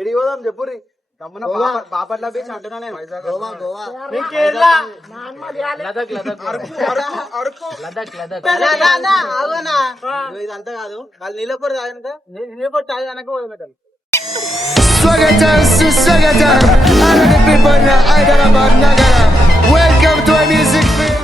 ఎడి పోదాం చెప్పురి తమ్మున బాపట్ల బీచ్ అంటున్నా నేను. గోవా గోవా. లదక్ లదక్ లదక్. లదక్ ఆగోనా? ఇదంతా కాదు. వాళ్ళు నీళ్ళపొడి తాగినాక నీళ్ళపొడి తాగినాక వదిలిపెట్టాలి స్వాగతం సుస్వాగతం. అలాగే people na Hyderabad Nagara. Welcome to a music film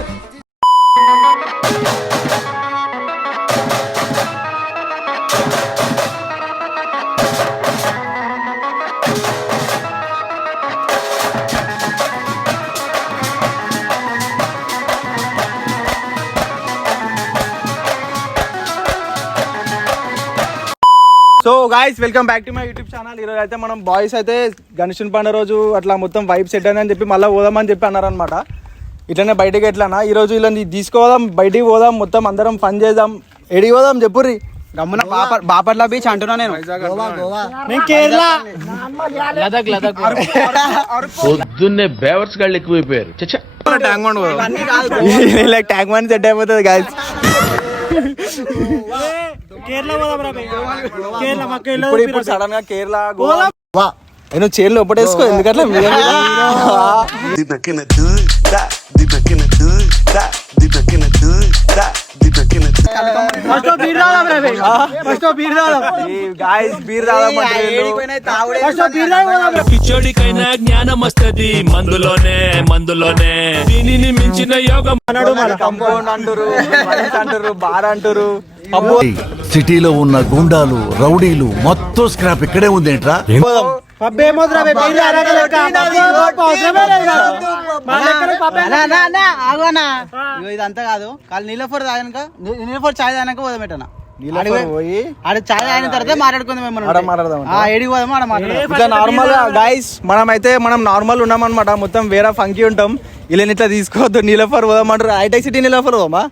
so guys welcome back to my YouTube channel ఈరోజు అయితే మనం బాయ్స్ అయితే గణేషన్ పండుగ రోజు అట్లా మొత్తం వైబ్ సెట్ అయిందని చెప్పి మళ్ళీ పోదామని చెప్పి అన్నారనమాట ఇట్లనే బయటకి ఎట్లానా? ఈ రోజు ఇలా తీసుకోదాం బయటికి పోదాం మొత్తం అందరం ఫన్ చేద్దాం. ఎడికి పోదాం చెప్పుర్రి. గమ్మున బాపట్ల బీచ్ అంటున్నా నేను. నేను కేరళ. లదక్ లదక్. పొద్దున్నే బేవర్స్ గాళ్ళు ఎక్కువైపోయారు. ట్యాంక్ వన్ సెట్ అయిపోతుంది గాయస్ కేరళ పోదాం రా కేరళ మాకు ఇప్పుడు ఇప్పుడు సడన్గా నేను చైర్లు ఒప్పటేసుకో ఎందుకట్లా దిబ్బకిన దూ దా దిబ్బకిన దూ దా దొరికింది జ్ఞానం వస్తుంది మందులోనే మందులోనే. దీనిని మించిన యోగం కంపౌండ్ అంటారు అంటారు బార్ అంటారు. సిటీలో ఉన్న గుండాలు రౌడీలు మొత్తం స్క్రాప్ ఇక్కడే ఉంది ఏంట్రా? పబ్బే మోద్రా ఇదంతా కాదు. కాలు నీలఫోర్ తాగాక నీలఫోర్ చాయ్ తాగాక పోదాం నార్మల్ మనం అయితే మనం నార్మల్ ఉన్నాం అనమాట మొత్తం వేరే ఫంకీ ఉంటాం. ఇలా ఇట్లా తీసుకోవద్దు. నీలఫర్ పోదామంటారు హైటెక్ సిటీ నీలఫర్ పోదామా?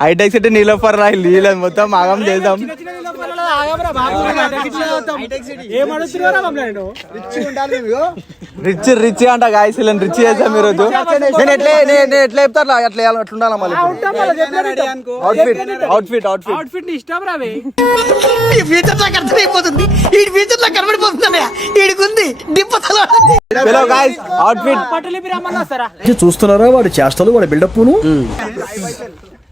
హైటెక్స్ అంటే నీలోఫర్ రాయి నీళ్ళని మొత్తం ఆగం చేద్దాం. రిచ్ రిచ్ అంట గాయస్ రిచ్ చేద్దాం ఈరోజు. నేను ఎట్లా నేను ఎట్లా చెప్తారు అట్లా అట్లా అట్లా ఉండాలి ఈ చూస్తున్నారా వాడి చేష్టలు వాడి బిల్డప్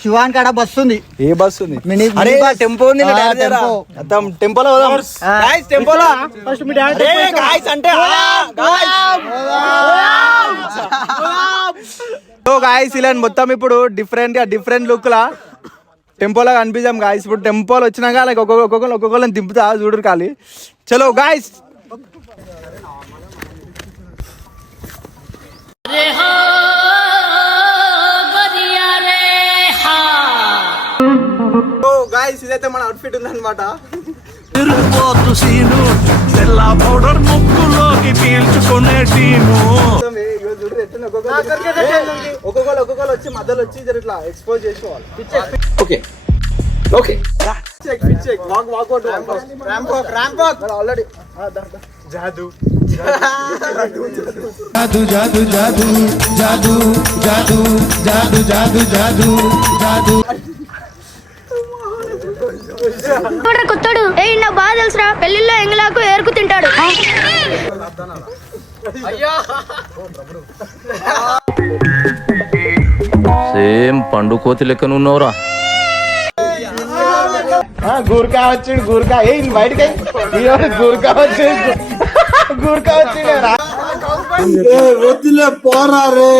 శివాన్ కాడ బస్సు ఉంది. ఏ బస్ ఉంది? మినీ అరే బస్. టెంపో ఉంది ఆ, టెంపో. టెంపోలో పోదాం. గాయ్స్ టెంపోలో అరే గాయ్స్ అంటే సో గాయ్స్ ఇలా మొత్తం ఇప్పుడు డిఫరెంట్గా డిఫరెంట్ లుక్ లా టెంపోలో కనిపించాం గాయస్ ఇప్పుడు టెంపోలు వచ్చినాక లైక్ ఒక్కొక్క ఒక్కొక్కరు ఒక్కొక్కరిని దింపుతా చూడరు ఖాళీ. చలో గాయస్ గాయస్ ఇదైతే మన అవుట్ఫిట్ ఉందన్నమాట. తిరుగుబోతు సీను తెల్ల పౌడర్ ముక్కులోకి పీల్చుకునే టీము. ఒక్కొక్కరు ఒక్కొక్కరు వచ్చి మధ్యలో వచ్చి ఇట్లా ఎక్స్పోజ్ చేసుకోవాలి okay okay check pitch check walk walk out ramp walk ramp walk already జాదు జాదు జాదు జాదు జాదు జాదు జాదు జాదు జాదు జాదు. కొత్తడు. ఏ నా బాగా తెలుసురా. పెళ్ళిలో ఎంగలాకు ఏరుకు తింటాడు. సేమ్ పండు కోతి లెక్కన ఉన్నవరా. గూర్కా వచ్చిండు గూర్కా. ఏ బయటకి గూర్కా వచ్చిండు? గూర్కా వచ్చిండు రా వద్దులే పోరా రే.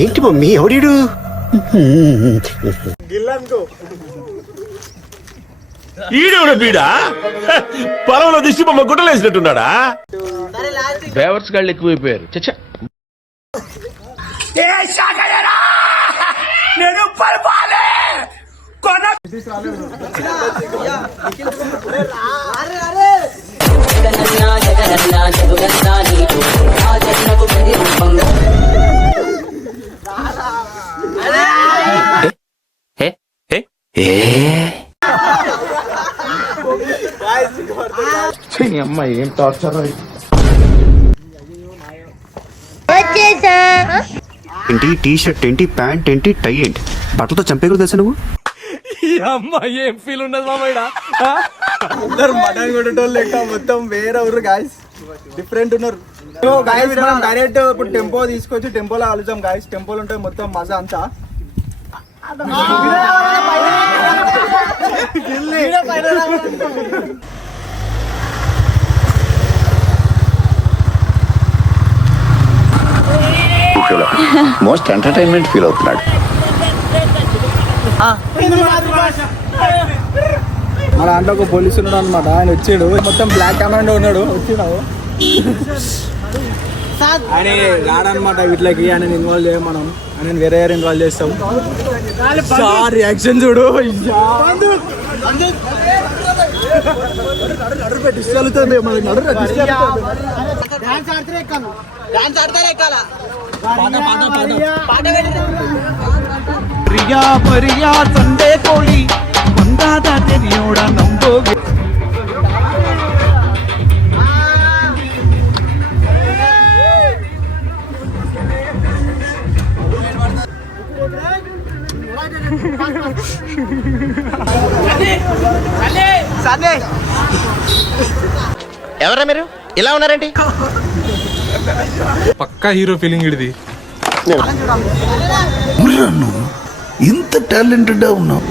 ఏంటి మమ్మీ ఎవడీడు? ఈడేవుడు బీడా? పొలంలో దిష్టి బొమ్మ గుడ్డలేసినట్టున్నాడా? బేవర్స్ గాళ్ళు ఎక్కువైపోయారు. చచ్చా అమ్మాయి ఏం టార్చర్ ఏంటి టీ షర్ట్ ఏంటి ప్యాంట్ ఏంటి టై ఏంటి? బట్టలతో చంపే కూడా తెలుసా నువ్వు? అందరు మటన్ కొట్టేటోళ్ళు లెక్క మొత్తం వేరే ఊరు గాయస్ డిఫరెంట్ ఉన్నారు. సో గాయస్ మనం డైరెక్ట్ ఇప్పుడు టెంపో తీసుకొచ్చి టెంపోలో ఆలోచం గాయస్ టెంపోలు ఉంటాయి మొత్తం మజా అంతా. మోస్ట్ ఎంటర్టైన్మెంట్ ఫీల్ అవుతున్నాడు. మన దాంట్లో ఒక పోలీసు ఉన్నాడు అనమాట ఆయన వచ్చాడు. మొత్తం బ్లాక్ కమాండో ఉన్నాడు. వచ్చినావు. ఆయన రాడనమాట వీటికి ఆయన ఇన్వాల్వ్ చేయం మనం. ఆయన వేరే వేరే ఇన్వాల్వ్ చేస్తాం. సార్ రియాక్షన్ చూడు. డాన్స్ ఆడితే ఎక్కాను డాన్స్ ఆడితే ఎక్కాలా? పాట పాట పాట. పాట ಪ್ರಿಯಾ ಪರಿಯಾ ಸಂದೆ ಕೋಳಿ ಒಂದಾದ ತೆರೆಯೋಡ ನಂಬೋಗೆ ఎవరా మీరు ఇలా ఉన్నారేంటి పక్కా హీరో ఫీలింగ్ ఇడిది ఇంత టాలెంటెడ్ ఉన్నావు.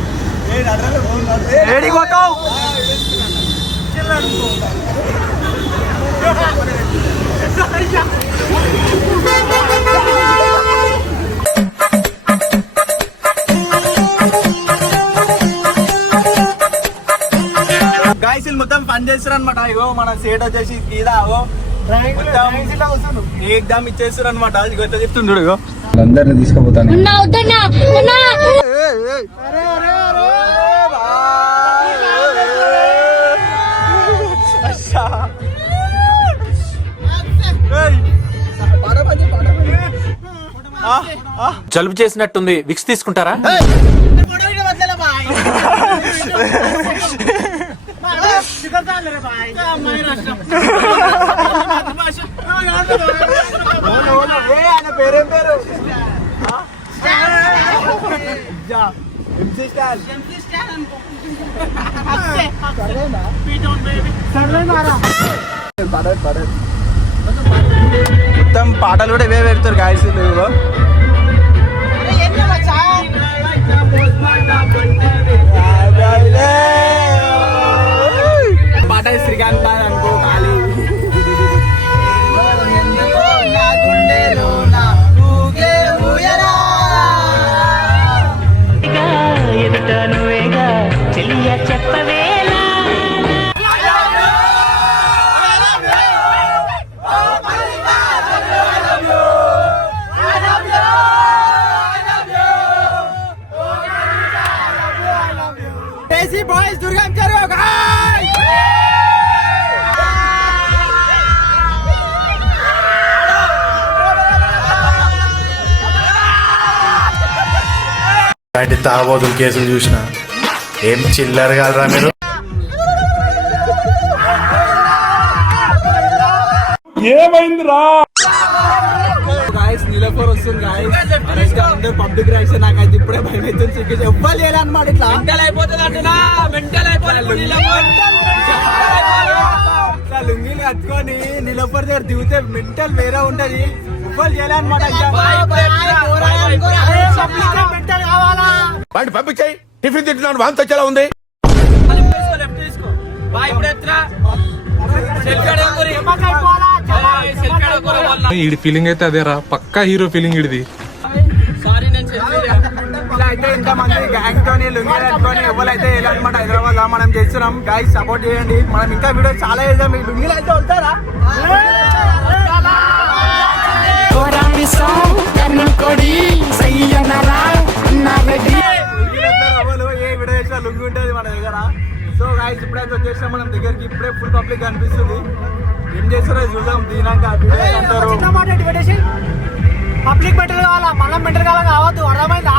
గాయస్ వీళ్ళు మొత్తం పని చేస్తారు అనమాట ఇగో మన సేట్ వచ్చేసి గీదా మొత్తం ఏకదమ్ ఇచ్చేస్తారు అనమాట ఇగో. అందరిని తీసుకుపోతాను. జలుబు చేసినట్టుంది. విక్స్ తీసుకుంటారా? ఆయన పేరేం పేరు? మొత్తం పాటలు కూడా ఇవే పెడతారు గాయస్ ఇలాంటి తాగబోతుల కేసులు చూసిన ఏం చిల్లర కాదురా మీరు గాయస్ నీలఫోర్ వస్తుంది అందరూ పబ్లిక్ రియాక్షన్ నాకైతే ఇప్పుడే భయం అవుతుంది చిక్కేసి ఎవ్వరు లేరన్నమాట ఇట్లా మెంటల్ అయిపోతుంది అంటున్నా మెంటల్ అయిపోతుంది లుంగిలు కట్టుకొని నిలఫర్ దగ్గర దిగితే మెంటల్ వేరే ఉంటది చేయాలన్నమాట పంపించాయి. టిఫిన్ తింటున్నాడు వాంత వచ్చేలా ఉంది. ఈడి ఫీలింగ్ అయితే అదేరా పక్కా హీరో ఫీలింగ్ ఇడిది. సారీ నేను అయితే ఇంత మంది గ్యాంగ్ తోని లుంగి కట్టుకొని ఎవరైతే వెళ్ళాలన్నమాట హైదరాబాద్లో మనం చేస్తున్నాం. గైస్ సపోర్ట్ చేయండి. మనం ఇంకా వీడియో చాలా చేద్దాం. ఈ లుంగిలు అయితే వస్తారా లుంగీలు ఉంటుంది మన దగ్గర సో గాయస్ ఇప్పుడైతే వచ్చేసాం మనం దగ్గరికి ఇప్పుడే ఫుల్ పబ్లిక్ కనిపిస్తుంది ఏం చేస్తారో చూద్దాం దీనాక పబ్లిక్ మెటీరియల్ కావాలా మనం మెటీరియల్ కావాలా కావద్దు అర్థమైందా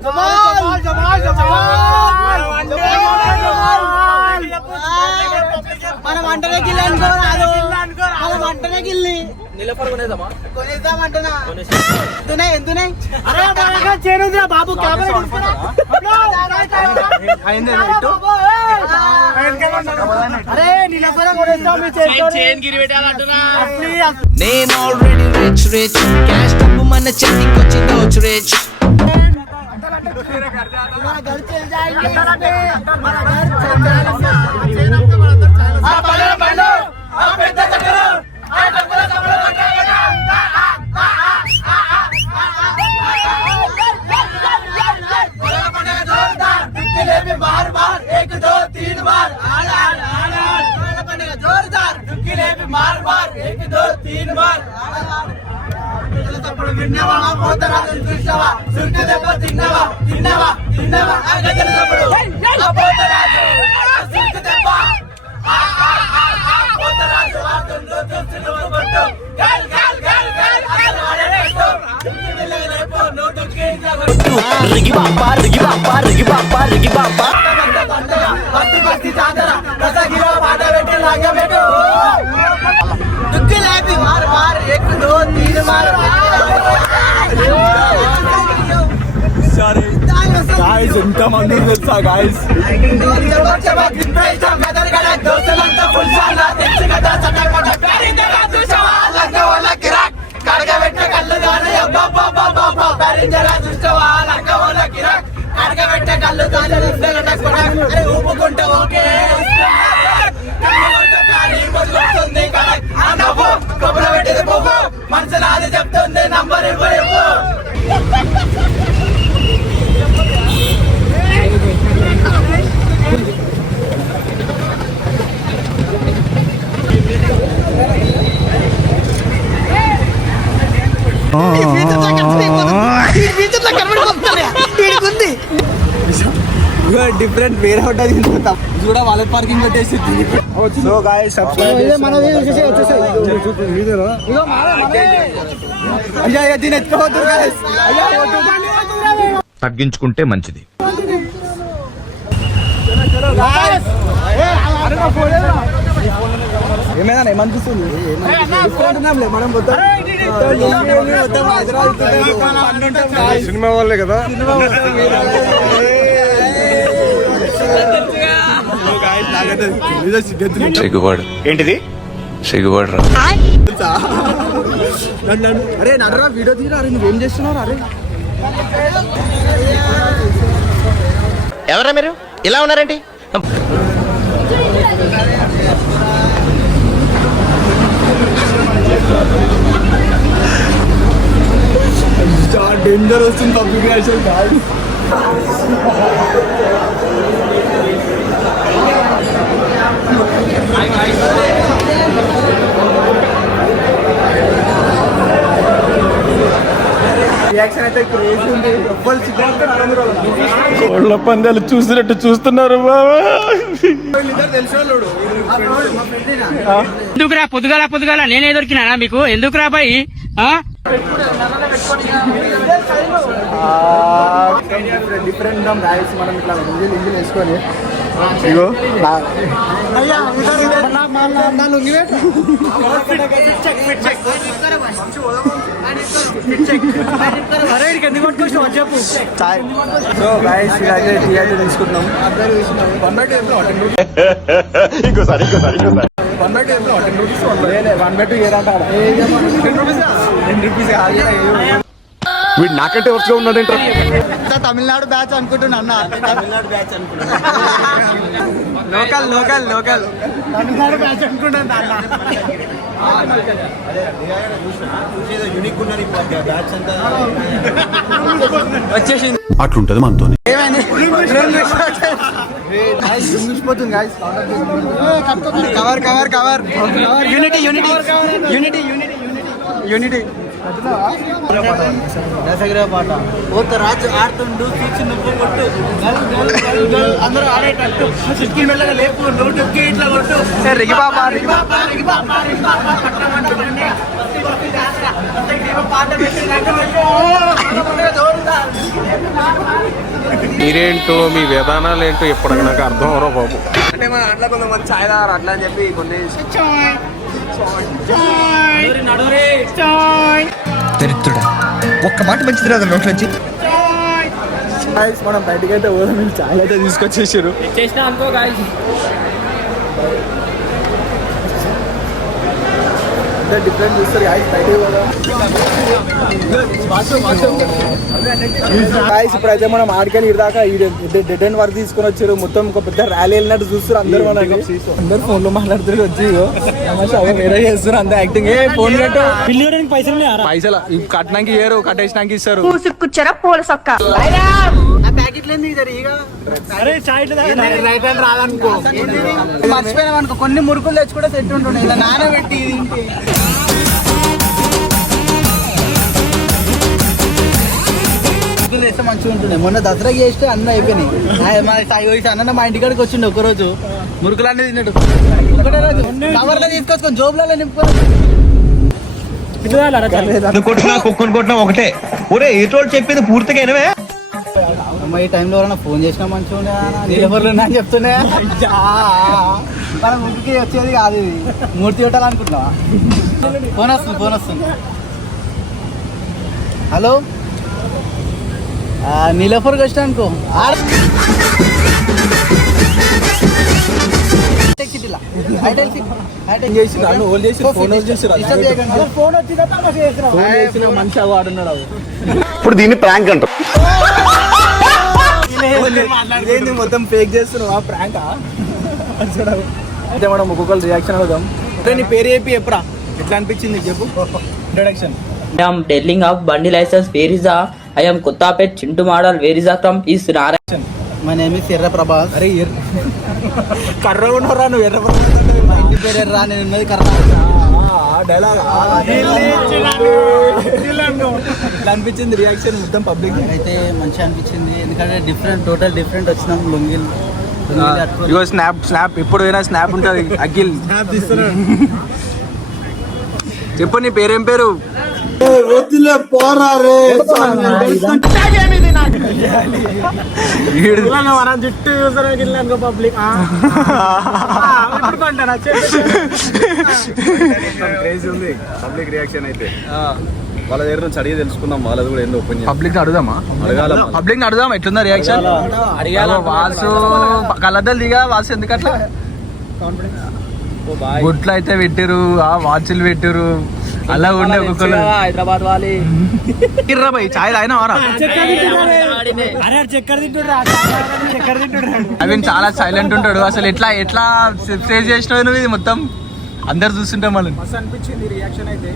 జమాల్ జమాల్ జమాల్ కొనేద్దాం అంటున్నా ఎంతున్నాయి ఎంతున్నాయి అరే బాగా చేరుందిరా బాబు కెమెరా తీసుకురా. అయింది ఇటు అరే నిలబడ కొనేద్దాం మీ చేతితోని. అసలు అసలు నేను ఆల్రెడీ రిచ్ రిచ్ క్యాష్ డబ్బు మన చేతికి వచ్చిందో రిచ్ हमारा घर चल जाएंगे हमारा घर चल जाएंगे बार తప్పుడు విన్నవా పోతరా చూసావా సుర్క దెబ్బ తిన్నవా తిన్నవా తిన్నవా ఆ గజల తప్పుడు ఆ పోతరాజు ఆ సుర్క దెబ్బ ఆ ఆ ఆ ఆ పోతరాజు ఆ తుండు తుండు కొట్టు గల్ గల్ గల్ గల్ అసలు ఆడేట్టు రేపు నువ్వు దుఃఖించగొట్టు రిగి బాపా రిగి బాపా రిగి బాపా రిగి బాపా బస్తి బస్తి చాదర దసగిలో పాట పెట్టి లాగబెట్టు దుక్కి లేపి మార్ మార్ ఎక్ దో తీన్ మార్ గాయస్ ఎంత మంది తెలుసా గాయస్ ఊపుకుంటే ఓకే పెట్టేది మనసు నాది చెప్తుంది నంబర్ ఇవ్వు ఇవ్వు డిఫరెంట్ వేరే ఉంటుంది చూడ వాలెట్ పార్కింగ్ పెట్టేసి సో గాయస్ సబ్స్క్రైబ్ అయ్యా దీని ఎత్తుకోవద్దు గాయస్ అయ్యా తగ్గించుకుంటే మంచిది. ఏమైనా ఏమనిపిస్తుంది? సినిమా వాళ్ళే కదా? సిగ్గుపడు. ఏంటిది? సిగ్గుపడు రా అరే నడరా వీడియో తీరా అరే నువ్వేం చేస్తున్నావు అరే? ఎవరా మీరు? ఇలా ఉన్నారేంటి? చాలా డేంజర్ వస్తుంది పబ్లిక్ రియాక్షన్ కాదు రియాక్షన్ అయితే క్రేజీ ఉంది. ఎవ్వరు కోళ్ళ పందాలు చూసినట్టు చూస్తున్నారు బాబా. వీళ్ళిద్దరు తెలిసిన వాళ్ళు ఎందుకురా పొద్దుగాల పొద్దుగాల నేనే దొరికినా మీకు? ఎందుకురా బాయ్? డిఫరెంట్గా మ్యారేజ్ మనం ఇట్లా ఇంజిన్ ఇంజిన్ వేసుకొని ఇగో తీసుకుంటున్నాం వన్ బై టూ ఇంకోసారి ఇంకోసారి one by two ten rupees one by two ఏదంట ten rupees ten rupees వీడు నాకంటే వరుసగా ఉన్నాడంటే తమిళనాడు బ్యాచ్ అనుకుంటున్నా అన్న. తమిళనాడు బ్యాచ్ అనుకుంటున్నా. Local local local. అన్న అట్లుంటది మనతో cover cover cover. Unity unity unity unity unity దశగ్రహ పాట. ఓత రాజు ఆడుతుండు చూసి నువ్వు కొట్టు. అందరూ ఆడేటట్టు. చిక్కి మెల్లగా లేపు ఇట్లా కొట్టు. మీరేంటో మీ విధానాలు ఏంటో ఇప్పటికి నాకు అర్థం అవరో బాబు. అంటే మన దాంట్లో కొంతమంది ఛాయ్ తాగారు అట్లా అని చెప్పి కొన్ని దరిద్రుడా. ఒక్క మాట మంచిది రాదు నోట్ల నుంచి. Guys, మనం బయటకి అయితే పోదాం. ఛాయ్ అయితే తీసుకొచ్చేసారు డిఫరెంట్ చూస్తారు గాయస్ బయటకి పోదాం. గాయస్ ఇప్పుడైతే మనం ఆడికని ఇదాకా డెడ్ అండ్ వర్క్ తీసుకొని వచ్చారు. మొత్తం ఒక పెద్ద ర్యాలీ వెళ్ళినట్టు చూస్తారు అందరు మనకి అందరు ఫోన్లో మాట్లాడుతారు వచ్చి వేరే చేస్తారు అంత యాక్టింగ్ ఏ ఫోన్ పైసలు పైసలు? కట్టడానికి ఇయ్యరు కట్టేసినాక ఇస్తారు. కూసుకుచ్చరా పూల సొక్క. మర్చిపోయినాం అనుకో కొన్ని మురుకులు తెచ్చి కూడా సెట్ ఉంటుండే ఇలా నానబెట్టి తెస్తే మంచిగా ఉంటుండే. మొన్న దసరాకి చేస్తే అన్న అయిపోయినాయి. ఆ, మా సాయి వయసు అన్న మా ఇంటికాడికి వచ్చిండు ఒకరోజు. మురుకులు అనేది తిన్నాడు. ఒకటే రోజు. కవర్లో తీసుకొచ్చుకొని జోబులలో నింపుకొని కొట్టినా కుక్కను కొట్టినా ఒకటే. ఒరే ఏటోళ్ళు చెప్పింది పూర్తిగా అమ్మ ఈ టైంలో ఎవరైనా ఫోన్ చేసినా మంచిగా అని చెప్తున్నా మన ముగ్గుకి వచ్చేది కాదు ఇది. మూర్తి పెట్టాలనుకుంటున్నావా ఫోన్ వస్తుంది ఫోన్ వస్తుంది. హలో నీలఫర్కి వచ్చినా అనుకో ఇప్పుడు దీన్ని ప్రాంక్ అంటారు. ఇదేంది మొత్తం ఫేక్ చేస్తున్నావు ప్రాంక్ అయితే మనం ఒక్కొక్కరు రియాక్షన్ అవుదాం అంటే నీ పేరు చెప్పి ఎప్పుడా ఎట్లా అనిపించింది చెప్పు introduction license where is the I am Kottapet Chintu model where is the from is Narayan. మా నేమ్ ఇస్ ఎర్ర ప్రభాస్ అరే కర్ర ఉన్నరా నువ్వు ఎర్ర ప్రభాస్ పేరు ఎర్ర నేను ఉన్నది కర్ర డైలాగ్ అనిపించింది రియాక్షన్ మొత్తం పబ్లిక్ అయితే మంచిగా అనిపించింది. ఎందుకంటే డిఫరెంట్ టోటల్ డిఫరెంట్ వచ్చినాం లొంగిల్. ఇగో స్నాప్ స్నాప్ ఎప్పుడు పోయినా స్నాప్ ఉంటుంది. అఖిల్. స్నాప్ చెప్పు నీ పేరేం పేరు? జుట్టు పబ్లిక్ క్రేజీ ఉంది. పబ్లిక్ రియాక్షన్ అయితే. వాళ్ళ దగ్గర నుంచి అడిగి తెలుసుకుందాం. వాళ్ళది కూడా ఏందో ఒపీనియన్ పబ్లిక్ అడుగుదామా? అడగాల పబ్లిక్ అడుగుదాం ఎట్లుందా రియాక్షన్ అడిగాల. వాసు కలద్దలు దిగా వాసు ఎందుకు అట్లా గుట్లు అయితే పెట్టారు ఆ వాచ్లు పెట్టారు అలా ఉండే ఒక్కొక్కరు హైదరాబాద్ వాలి. ఇర్రా చాయ్ తాగినా వారా? అవి చాలా సైలెంట్ ఉంటాడు. అసలు ఎట్లా ఎట్లా ఫేస్ చేసినావు నువ్వు ఇది మొత్తం? అందరు చూస్తుంటాం మళ్ళీ అనిపించింది రియాక్షన్ అయితే.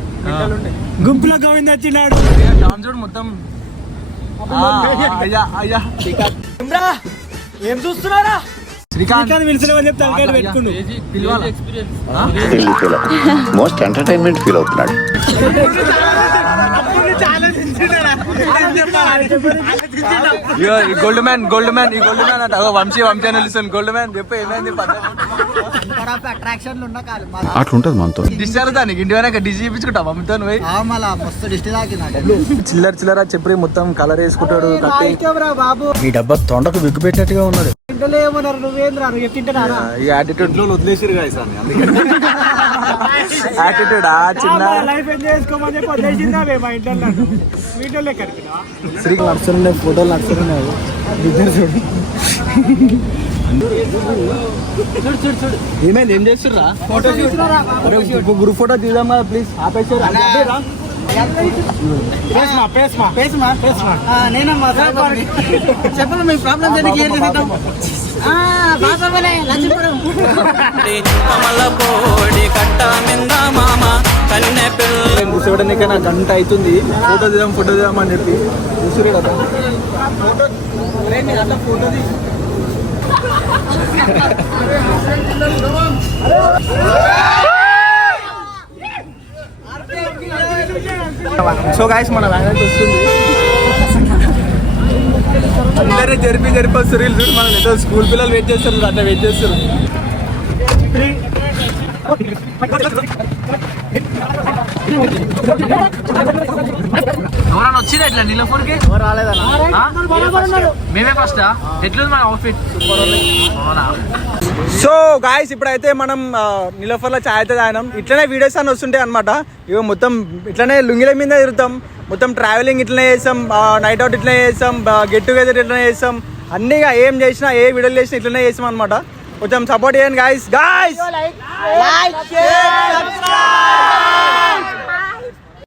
గుంపులో గోవింద్ వచ్చినాడు. చూడు మొత్తం. అయ్యా అయ్యా. ఏం చూస్తున్నారా మోస్ట్ ఎంటర్టైన్మెంట్ ఫీల్ అవుతున్నాడు. గోల్డ్ మ్యాన్ గోల్డ్ మ్యాన్ ఈ గోల్డ్ మ్యాన్ అంట. వంశీ వంశీ అని పిలుస్తాను గోల్డ్ మ్యాన్ చెప్పు ఏమైంది? అట్లుంటది మనతో. డిశ్చార్జ్ దానికి. ఇంటి వెనక డిజీ చూపించుకుంటా మమ్మీతో చిల్లర చిల్లర చెప్పి మొత్తం కలర్ వేసుకుంటాడు బాబు. ఈ డబ్బా తొండకు విగ్గు పెట్టినట్టుగా ఉన్నాడు ఈ యాటిట్యూడ్ వదిలేసిరు గాయస్ అని అందుకే. యాటిట్యూడ్ ఆ చిన్న శ్రీ నడుస్తున్నాయి ఫోటోలు నడుస్తున్నాయి ఏమైంది? ఏం చేస్తుర్రా? ఫోటో గ్రూప్ ఫోటో తీద్దాం కదా ప్లీజ్ ఆపేసారు నేనమ్మా చెప్పండి మీ క్లియర్ నాకు గంట అవుతుంది. ఫోటో దిదాం ఫోటో దిదాం అని చెప్పి కూర్చురే కదా. ఫోటో ఫోటో సో గాయస్ మన వ్యాన్ వస్తుంది అందరూ జరిపి జరిపి వస్తారు. వీళ్ళు చూడు మనం ఏదో స్కూల్ పిల్లలు వెయిట్ చేస్తారు అట్లా వెయిట్ చేస్తారు. ఎవరన్నా వచ్చిరా ఇట్లా నీలపూర్కి మేమే ఫస్ట్ ఎట్లుంది మన అవుట్ఫిట్ అవునా? సో గాయస్ ఇప్పుడైతే మనం నిలఫర్లో ఛాయ్ అయితే తాగినాం. ఇట్లనే వీడియోస్ అని వస్తుంటాయి అనమాట ఇక మొత్తం ఇట్లనే లుంగిల మీద తిరుగుతాం. మొత్తం ట్రావెలింగ్ ఇట్లనే చేస్తాం. నైట్ అవుట్ ఇట్లనే చేస్తాం. గెట్ టుగెదర్ ఇట్లనే చేస్తాం. అన్నీగా ఏం చేసినా ఏ వీడియోలు చేసినా ఇట్లనే చేస్తాం అనమాట కొంచెం సపోర్ట్ చేయండి గాయస్ గాయస్